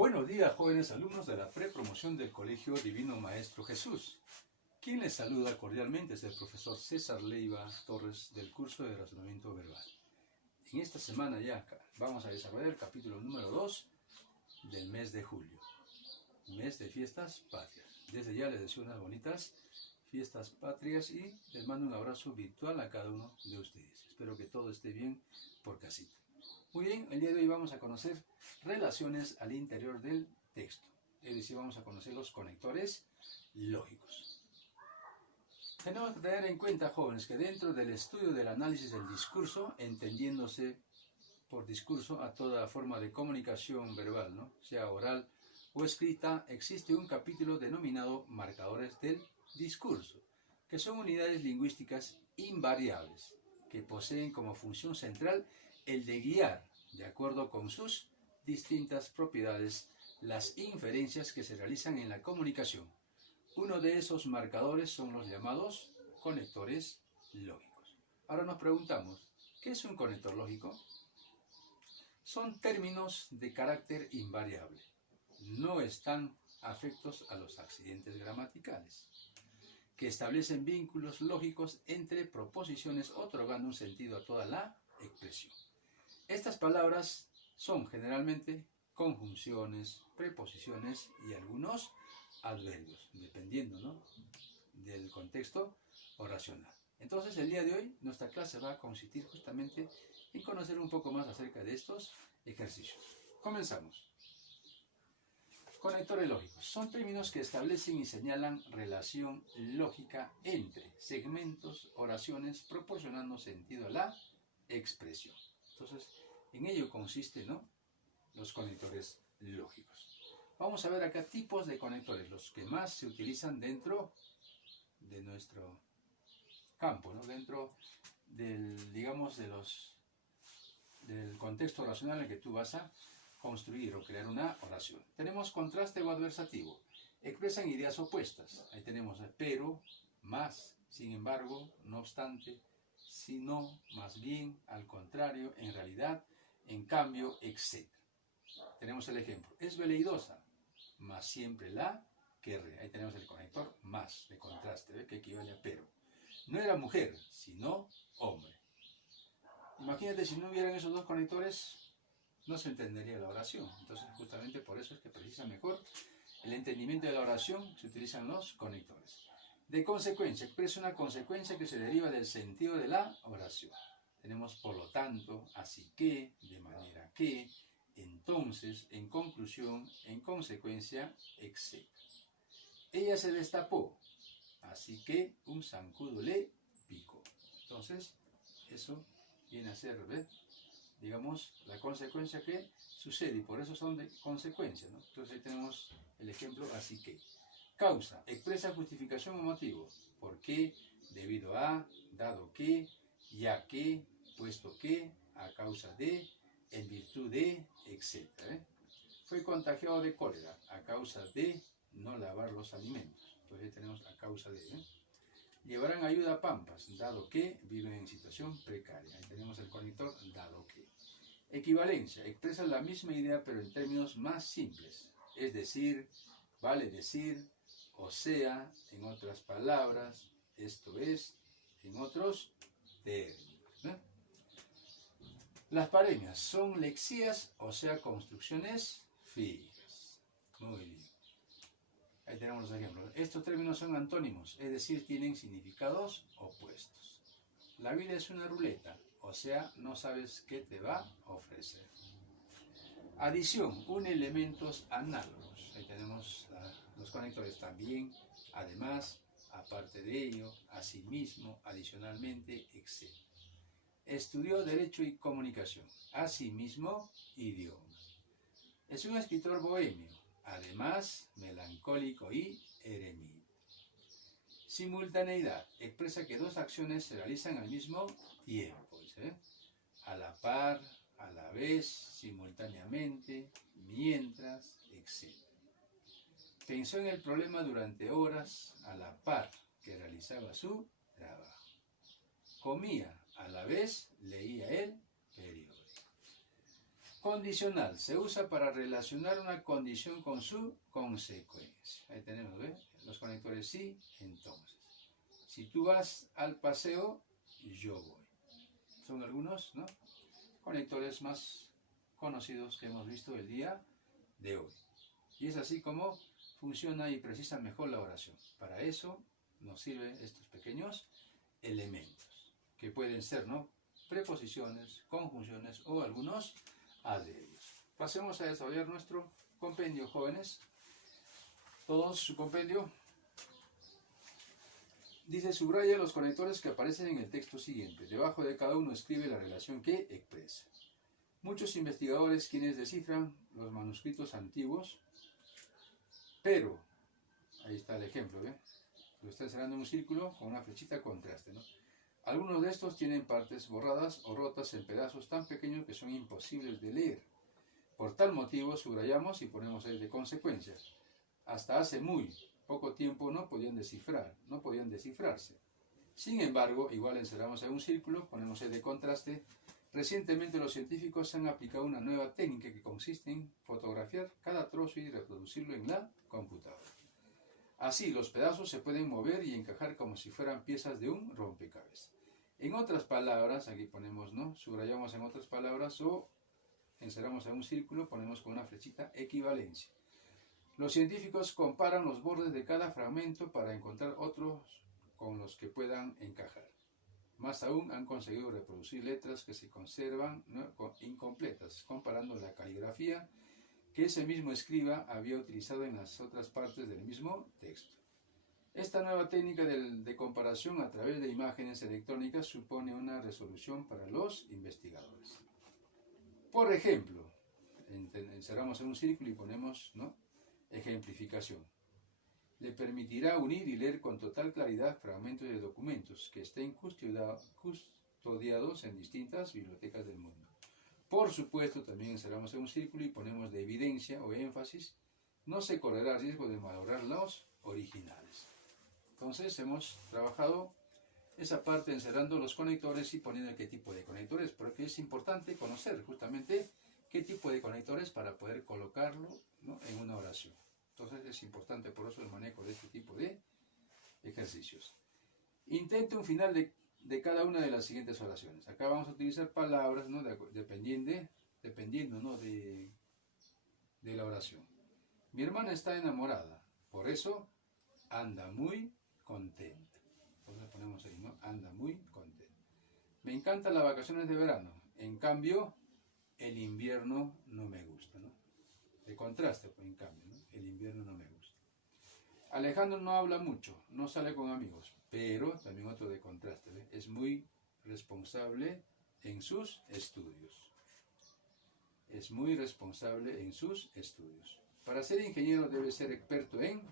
Buenos días, jóvenes alumnos de la prepromoción del Colegio Divino Maestro Jesús. Quien les saluda cordialmente es el profesor César Leiva Torres del curso de razonamiento verbal. En esta semana ya vamos a desarrollar el capítulo número 2 del mes de julio, mes de fiestas patrias. Desde ya les deseo unas bonitas fiestas patrias y les mando un abrazo virtual a cada uno de ustedes. Espero que todo esté bien por casita. Muy bien, el día de hoy vamos a conocer relaciones al interior del texto. Es decir, vamos a conocer los conectores lógicos. Tenemos que tener en cuenta, jóvenes, que dentro del estudio del análisis del discurso, entendiéndose por discurso a toda forma de comunicación verbal, ¿no?, sea oral o escrita, existe un capítulo denominado marcadores del discurso, que son unidades lingüísticas invariables, que poseen como función central el de guiar, de acuerdo con sus distintas propiedades, las inferencias que se realizan en la comunicación. Uno de esos marcadores son los llamados conectores lógicos. Ahora nos preguntamos, ¿qué es un conector lógico? Son términos de carácter invariable. No están afectos a los accidentes gramaticales, que establecen vínculos lógicos entre proposiciones, otorgando un sentido a toda la expresión. Estas palabras son generalmente conjunciones, preposiciones y algunos adverbios, dependiendo, ¿no?, del contexto oracional. Entonces, el día de hoy, nuestra clase va a consistir justamente en conocer un poco más acerca de estos ejercicios. Comenzamos. Conectores lógicos. Son términos que establecen y señalan relación lógica entre segmentos, oraciones, proporcionando sentido a la expresión. Entonces, en ello consiste, ¿no?, los conectores lógicos. Vamos a ver acá tipos de conectores, los que más se utilizan dentro de nuestro campo, ¿no?, dentro del, digamos, del contexto oracional en el que tú vas a construir o crear una oración. Tenemos contraste o adversativo. Expresan ideas opuestas. Ahí tenemos pero, más, sin embargo, no obstante, si no, más bien, al contrario, en realidad, en cambio, etc. Tenemos el ejemplo. Es veleidosa, más siempre la querré. Ahí tenemos el conector más de contraste, ¿ve?, que equivale a pero. No era mujer, sino hombre. Imagínate, si no hubieran esos dos conectores, no se entendería la oración. Entonces, justamente por eso es que precisa mejor el entendimiento de la oración, se utilizan los conectores. De consecuencia, expresa una consecuencia que se deriva del sentido de la oración. Tenemos por lo tanto, así que, de manera que, entonces, en conclusión, en consecuencia, etc. Ella se destapó, así que un zancudo le picó. Entonces, eso viene a ser, ¿ves?, digamos, la consecuencia que sucede, y por eso son de consecuencia, ¿no? Entonces ahí tenemos el ejemplo, así que. Causa, expresa justificación o motivo. ¿Por qué? Debido a, dado que, ya que, puesto que, a causa de, en virtud de, etc. Fue contagiado de cólera, a causa de no lavar los alimentos. Entonces ahí tenemos a causa de, Llevarán ayuda a Pampas, dado que viven en situación precaria. Ahí tenemos el conector dado que. Equivalencia, expresa la misma idea pero en términos más simples. Es decir, vale decir, o sea, en otras palabras, esto es, en otros términos, ¿no? Las paremias son lexías, o sea, construcciones fijas. Muy bien. Ahí tenemos los ejemplos. Estos términos son antónimos, es decir, tienen significados opuestos. La vida es una ruleta, o sea, no sabes qué te va a ofrecer. Adición, une elementos análogos. Ahí tenemos los conectores también, además, aparte de ello, asimismo, adicionalmente, etc. Estudió Derecho y Comunicación, asimismo, idioma. Es un escritor bohemio, además, melancólico y eremita. Simultaneidad, expresa que dos acciones se realizan al mismo tiempo, ¿sí?, a la par, a la vez, simultáneamente, mientras, etc. Pensó en el problema durante horas a la par que realizaba su trabajo. Comía, a la vez leía el periódico. Condicional. Se usa para relacionar una condición con su consecuencia. Ahí tenemos, ¿ve? Los conectores sí, entonces. Si tú vas al paseo, yo voy. Son algunos, ¿no?, conectores más conocidos que hemos visto el día de hoy. Y es así como funciona y precisa mejor la oración. Para eso nos sirven estos pequeños elementos, que pueden ser, ¿no?, preposiciones, conjunciones o algunos adverbios. Pasemos a desarrollar nuestro compendio, jóvenes. Todos su compendio. Dice: subraya los conectores que aparecen en el texto siguiente. Debajo de cada uno escribe la relación que expresa. Muchos investigadores quienes descifran los manuscritos antiguos, pero, ahí está el ejemplo, ¿ve? Lo está encerrando en un círculo con una flechita contraste, ¿no? Algunos de estos tienen partes borradas o rotas en pedazos tan pequeños que son imposibles de leer. Por tal motivo subrayamos y ponemos el de consecuencia. Hasta hace muy poco tiempo no podían descifrarse. Sin embargo, igual encerramos en un círculo, ponemos el de contraste. Recientemente los científicos han aplicado una nueva técnica que consiste en fotografiar cada trozo y reproducirlo en la computadora. Así los pedazos se pueden mover y encajar como si fueran piezas de un rompecabezas. En otras palabras, aquí ponemos, ¿no?, subrayamos en otras palabras o encerramos en un círculo, ponemos con una flechita equivalencia. Los científicos comparan los bordes de cada fragmento para encontrar otros con los que puedan encajar. Más aún, han conseguido reproducir letras que se conservan, ¿no?, incompletas, comparando la caligrafía que ese mismo escriba había utilizado en las otras partes del mismo texto. Esta nueva técnica de comparación a través de imágenes electrónicas supone una resolución para los investigadores. Por ejemplo, encerramos en un círculo y ponemos, ¿no?, ejemplificación. Le permitirá unir y leer con total claridad fragmentos de documentos que estén custodiados en distintas bibliotecas del mundo. Por supuesto, también encerramos en un círculo y ponemos de evidencia o énfasis. No se correrá riesgo de malograr los originales. Entonces hemos trabajado esa parte encerrando los conectores y poniendo qué tipo de conectores, porque es importante conocer justamente qué tipo de conectores para poder colocarlo, ¿no?, en una oración. Entonces es importante por eso el manejo de este tipo de ejercicios. Intente un final de cada una de las siguientes oraciones. Acá vamos a utilizar palabras, ¿no?, dependiendo, ¿no?, de la oración. Mi hermana está enamorada, por eso anda muy contenta. Entonces ponemos ahí, ¿no?, anda muy contenta. Me encantan las vacaciones de verano, en cambio el invierno no me gusta, ¿no? De contraste, pues, en cambio, ¿no?, el invierno no me gusta. Alejandro no habla mucho, no sale con amigos, pero también otro de contraste, ¿ve? Es muy responsable en sus estudios. Es muy responsable en sus estudios. Para ser ingeniero debe ser experto en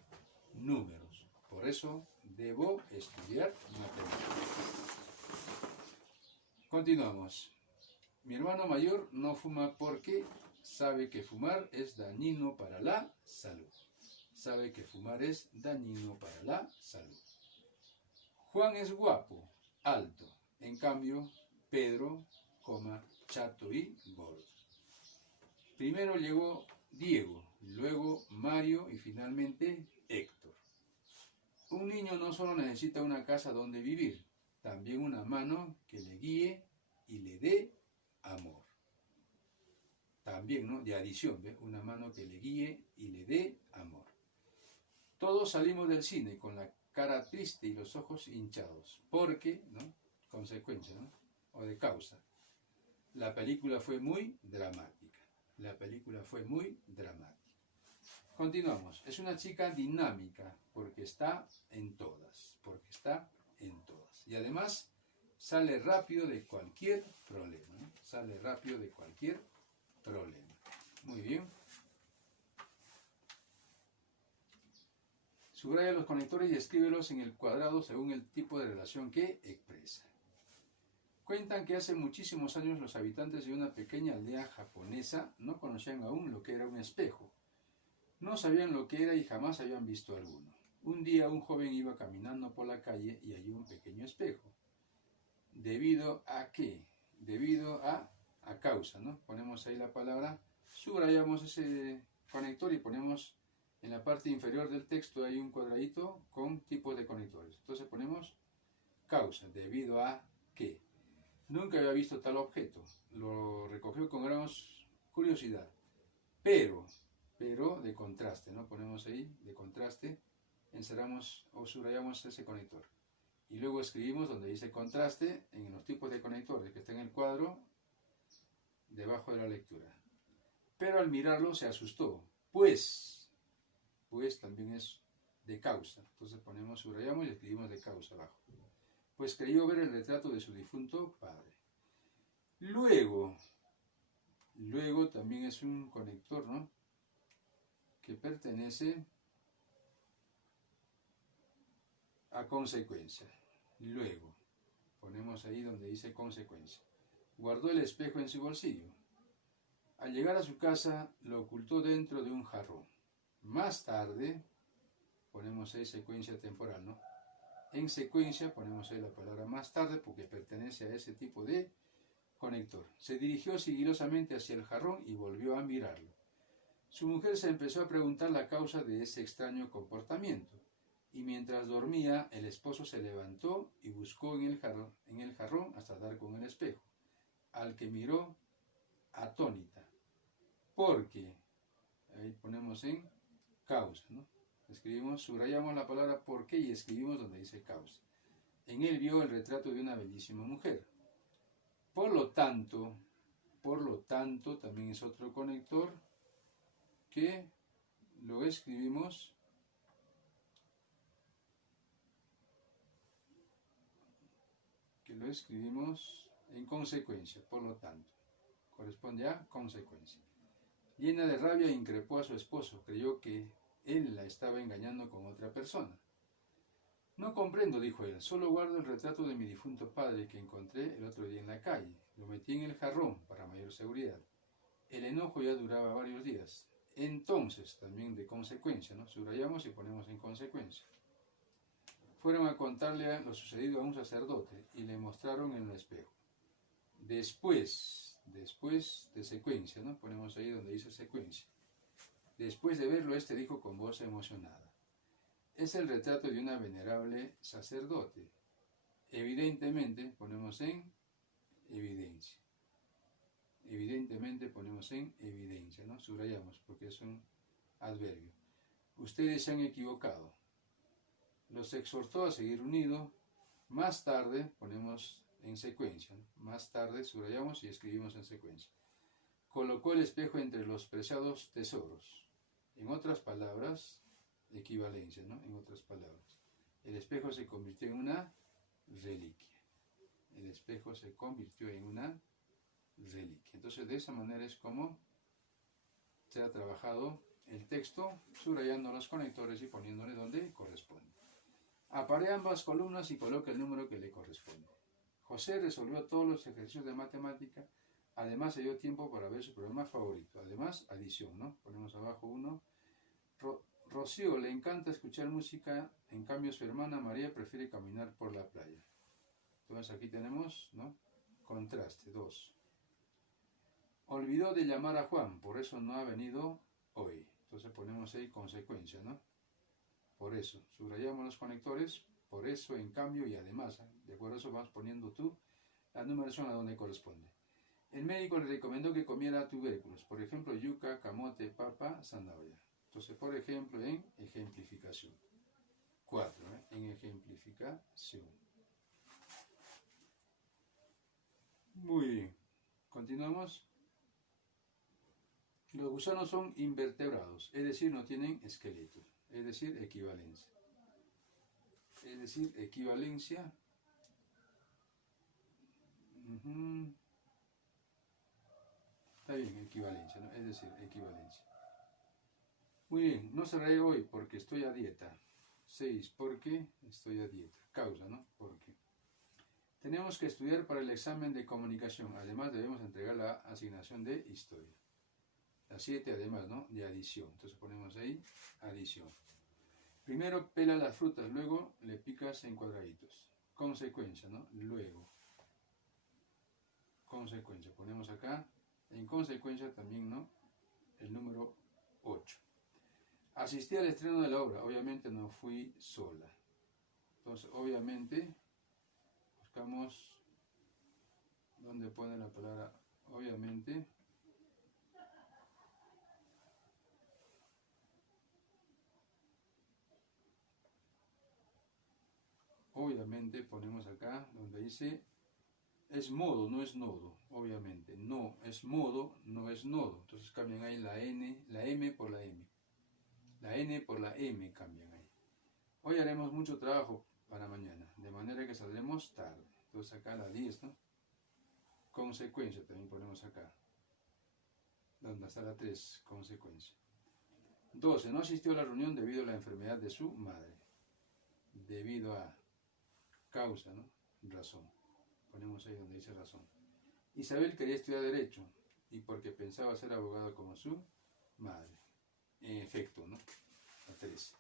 números. Por eso debo estudiar matemáticas. Continuamos. Mi hermano mayor no fuma porque sabe que fumar es dañino para la salud. Sabe que fumar es dañino para la salud. Juan es guapo, alto. En cambio, Pedro, chato y gordo. Primero llegó Diego, luego Mario y finalmente Héctor. Un niño no solo necesita una casa donde vivir, también una mano que le guíe y le dé amor. También, ¿no?, de adición, ¿ve?, una mano que le guíe y le dé amor. Todos salimos del cine con la cara triste y los ojos hinchados, porque, ¿no?, consecuencia, ¿no?, o de causa. La película fue muy dramática. La película fue muy dramática. Continuamos. Es una chica dinámica porque está en todas. Porque está en todas. Y además sale rápido de cualquier problema, ¿no? Sale rápido de cualquier problema. Muy bien. Subraya los conectores y escríbelos en el cuadrado según el tipo de relación que expresa. Cuentan que hace muchísimos años los habitantes de una pequeña aldea japonesa no conocían aún lo que era un espejo. No sabían lo que era y jamás habían visto alguno. Un día un joven iba caminando por la calle y halló un pequeño espejo. ¿Debido a qué? Debido a a causa, ¿no? Ponemos ahí la palabra, subrayamos ese conector y ponemos en la parte inferior del texto hay un cuadradito con tipos de conectores. Entonces ponemos causa, debido a que. Nunca había visto tal objeto, lo recogió con gran curiosidad, pero de contraste, ¿no? Ponemos ahí, de contraste, encerramos o subrayamos ese conector. Y luego escribimos donde dice contraste, en los tipos de conectores que está en el cuadro, debajo de la lectura. Pero al mirarlo se asustó, pues también es de causa. Entonces ponemos, subrayamos y escribimos de causa abajo. Pues creyó ver el retrato de su difunto padre. Luego también es un conector, ¿no? Que pertenece a consecuencia. Luego, ponemos ahí donde dice consecuencia. Guardó el espejo en su bolsillo. Al llegar a su casa, lo ocultó dentro de un jarrón. Más tarde, ponemos ahí secuencia temporal, ¿no? En secuencia ponemos ahí la palabra más tarde porque pertenece a ese tipo de conector. Se dirigió sigilosamente hacia el jarrón y volvió a mirarlo. Su mujer se empezó a preguntar la causa de ese extraño comportamiento, y mientras dormía el esposo se levantó y buscó en el jarrón hasta dar con el espejo, al que miró atónita, porque, ahí ponemos en causa, ¿no? Escribimos, subrayamos la palabra por qué y escribimos donde dice causa. En él vio el retrato de una bellísima mujer. Por lo tanto, también es otro conector que lo escribimos en consecuencia, por lo tanto, corresponde a consecuencia. Llena de rabia, increpó a su esposo, creyó que él la estaba engañando con otra persona. No comprendo, dijo él, solo guardo el retrato de mi difunto padre que encontré el otro día en la calle. Lo metí en el jarrón para mayor seguridad. El enojo ya duraba varios días. Entonces, también de consecuencia, ¿no? Subrayamos y ponemos en consecuencia. Fueron a contarle lo sucedido a un sacerdote y le mostraron en el espejo. Después de secuencia, ¿no? Ponemos ahí donde dice secuencia. Después de verlo, este dijo con voz emocionada: es el retrato de una venerable sacerdote. Evidentemente, ponemos en evidencia. Evidentemente ponemos en evidencia, ¿no? Subrayamos porque es un adverbio. Ustedes se han equivocado. Los exhortó a seguir unidos. Más tarde ponemos en secuencia, ¿no? Más tarde subrayamos y escribimos en secuencia. Colocó el espejo entre los preciados tesoros. En otras palabras, equivalencia, ¿no? En otras palabras, el espejo se convirtió en una reliquia. El espejo se convirtió en una reliquia. Entonces, de esa manera es como se ha trabajado el texto, subrayando los conectores y poniéndole donde corresponde. Apare ambas columnas y coloque el número que le corresponde. José resolvió todos los ejercicios de matemática. Además, se dio tiempo para ver su programa favorito. Además, adición, ¿no? Ponemos abajo uno. Rocío le encanta escuchar música, en cambio su hermana María prefiere caminar por la playa. Entonces aquí tenemos, ¿no? Contraste, 2. Olvidó de llamar a Juan, por eso no ha venido hoy. Entonces ponemos ahí consecuencia, ¿no? Por eso, subrayamos los conectores, por eso, en cambio y además. De acuerdo a eso vas poniendo tú la numeración a donde corresponde. El médico le recomendó que comiera tubérculos, por ejemplo, yuca, camote, papa, zanahoria. Entonces, por ejemplo, en ejemplificación. 4, en ejemplificación. Muy bien. Continuamos. Los gusanos son invertebrados, es decir, no tienen esqueleto, es decir, equivalencia. Es decir, equivalencia. Está bien, equivalencia, ¿no? Es decir, equivalencia. Muy bien, no cerraré hoy porque estoy a dieta. 6, porque estoy a dieta. Causa, ¿no? Porque. Tenemos que estudiar para el examen de comunicación. Además, debemos entregar la asignación de historia. La 7, además, ¿no? De adición. Entonces ponemos ahí, adición. Primero pela las frutas, luego le picas en cuadraditos. Consecuencia, ¿no? Luego. consecuencia. Ponemos acá, en consecuencia también, ¿no? El número 8. Asistí al estreno de la obra, obviamente no fui sola. Entonces, obviamente, buscamos donde pone la palabra obviamente. Obviamente ponemos acá donde dice es modo, no es nodo, obviamente. No es modo, no es nodo. Entonces cambian ahí la N, la M por la M. La N por la M cambian ahí. Hoy haremos mucho trabajo para mañana, de manera que saldremos tarde. Entonces acá la 10, ¿no? Consecuencia también ponemos acá. Donde está la 3, consecuencia. 12. No asistió a la reunión debido a la enfermedad de su madre. Debido a causa, ¿no? Razón. Ponemos ahí donde dice razón. Isabel quería estudiar Derecho y porque pensaba ser abogado como su madre. En efecto, ¿no? La 13.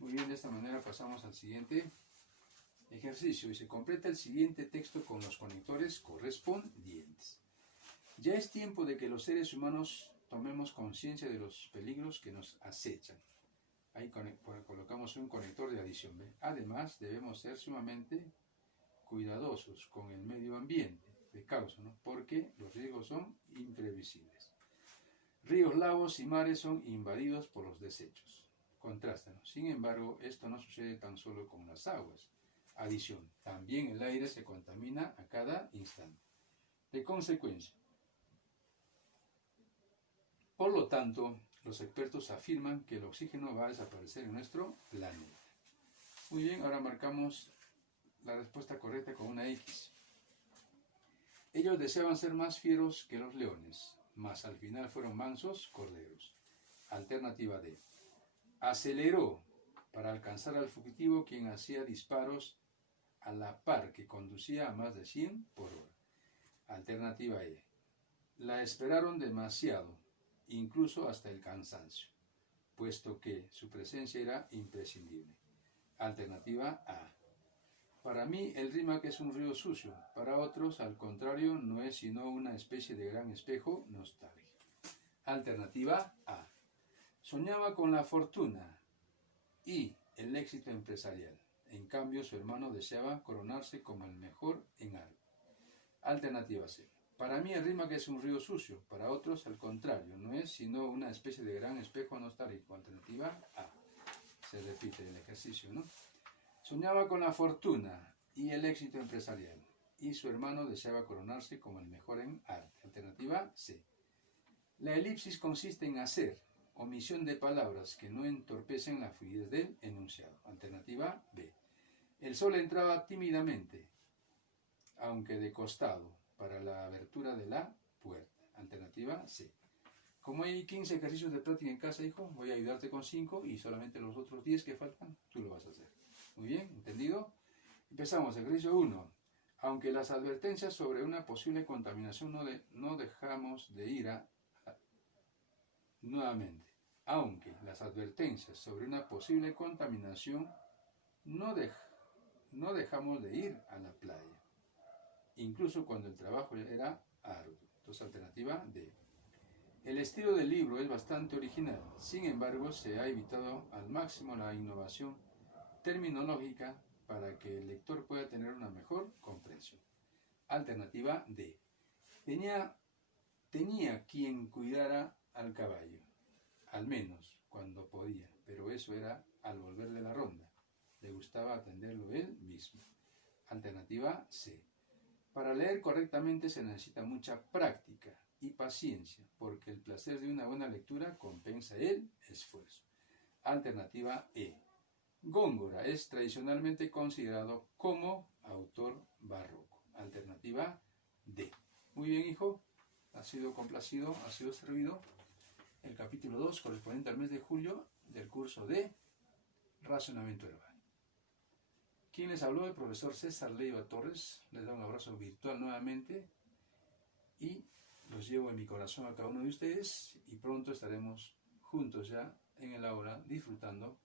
Muy bien, de esta manera pasamos al siguiente ejercicio y se completa el siguiente texto con los conectores correspondientes. Ya es tiempo de que los seres humanos tomemos conciencia de los peligros que nos acechan. Ahí colocamos un conector de adición. ¿Ve? Además, debemos ser sumamente cuidadosos con el medio ambiente de causa, ¿no? Porque los riesgos son imprevisibles. Ríos, lagos y mares son invadidos por los desechos. Contrastan. Sin embargo, esto no sucede tan solo con las aguas. Adición. También el aire se contamina a cada instante. De consecuencia. Por lo tanto, los expertos afirman que el oxígeno va a desaparecer en nuestro planeta. Muy bien, ahora marcamos la respuesta correcta con una X. Ellos deseaban ser más fieros que los leones, mas al final fueron mansos corderos. Alternativa D. Aceleró para alcanzar al fugitivo quien hacía disparos a la par que conducía a más de 100 por hora. Alternativa E. La esperaron demasiado, incluso hasta el cansancio, puesto que su presencia era imprescindible. Alternativa A. Para mí el Rímac es un río sucio, para otros, al contrario, no es sino una especie de gran espejo nostálgico. Alternativa A. Soñaba con la fortuna y el éxito empresarial. En cambio, su hermano deseaba coronarse como el mejor en algo. Alternativa C. Para mí el Rímac es un río sucio, para otros, al contrario, no es sino una especie de gran espejo nostálgico. Alternativa A. Se repite el ejercicio, ¿no? Soñaba con la fortuna y el éxito empresarial, y su hermano deseaba coronarse como el mejor en arte. Alternativa C. La elipsis consiste en hacer omisión de palabras que no entorpecen la fluidez del enunciado. Alternativa B. El sol entraba tímidamente, aunque de costado, para la abertura de la puerta. Alternativa C. Como hay 15 ejercicios de práctica en casa, hijo, voy a ayudarte con 5 y solamente los otros 10 que faltan, tú lo vas a hacer. Muy bien, ¿entendido? Empezamos, ejercicio 1. Aunque las advertencias sobre una posible contaminación no dejamos de ir nuevamente. Aunque las advertencias sobre una posible contaminación no dejamos de ir a la playa, incluso cuando el trabajo era arduo. Entonces, alternativa D. El estilo del libro es bastante original, sin embargo, se ha evitado al máximo la innovación terminológica para que el lector pueda tener una mejor comprensión. Alternativa D. Tenía quien cuidara al caballo, al menos cuando podía, pero eso era al volver de la ronda. Le gustaba atenderlo él mismo. Alternativa C. Para leer correctamente se necesita mucha práctica y paciencia, porque el placer de una buena lectura compensa el esfuerzo. Alternativa E. Góngora es tradicionalmente considerado como autor barroco. Alternativa D. Muy bien, hijo. Ha sido complacido, ha sido servido el capítulo 2 correspondiente al mes de julio del curso de Razonamiento Verbal. Quien les habló, el profesor César Leiva Torres. Les da un abrazo virtual nuevamente y los llevo en mi corazón a cada uno de ustedes y pronto estaremos juntos ya en el aula disfrutando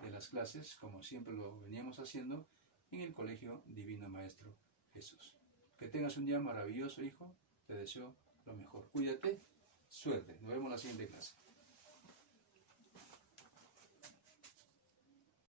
de las clases como siempre lo veníamos haciendo en el Colegio Divino Maestro Jesús. Que tengas un día maravilloso, hijo. Te deseo lo mejor. Cuídate. Suerte. Nos vemos en la siguiente clase.